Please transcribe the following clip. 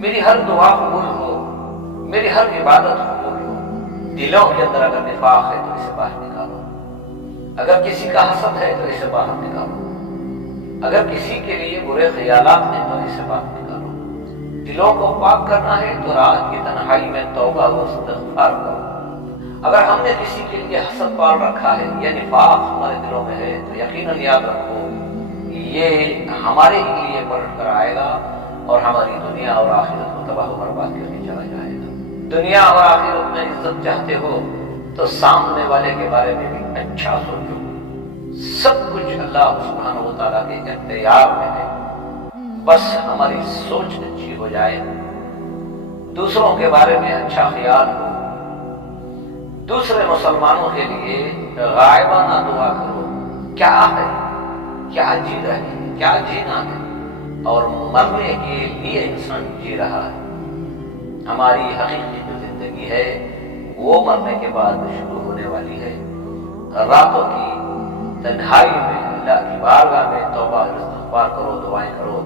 میری ہر دعا قبول ہو، میری ہر عبادت قبول ہو۔ دلوں کے اندر اگر نفاق ہے تو اسے باہر نکالو، اگر کسی کا حسد ہے تو اسے باہر نکالو، اگر کسی کے لیے برے خیالات ہیں تو اسے باہر نکالو۔ دلوں کو پاک کرنا ہے تو رات کی تنہائی میں توبہ و استغفار کرو۔ اگر ہم نے کسی کے لیے حسد پال رکھا ہے یا نفاق ہمارے دلوں میں ہے تو یقیناً یاد رکھو یہ ہمارے ہی لیے پلٹ کر آئے گا اور ہماری دنیا اور آخرت کو تباہ و برباد کرنے چلا جائے گا۔ دنیا اور آخرت میں عزت چاہتے ہو تو سامنے والے کے بارے میں بھی اچھا سوچو۔ سب کچھ اللہ سبحانہ و تعالیٰ کے اختیار میں ہے، بس ہماری سوچ اچھی ہو جائے، دوسروں کے بارے میں اچھا خیال ہو، دوسرے مسلمانوں کے لیے غائبانہ دعا کرو۔ کیا ہے، کیا جی رہے ہیں، کیا جینا ہے، اور مرنے کے لیے انسان جی رہا ہے۔ ہماری حقیقی جو زندگی ہے وہ مرنے کے بعد شروع ہونے والی ہے۔ راتوں کی تنہائی میں اللہ کی بارگاہ میں توبہ اور استغفار کرو، دعائیں کرو۔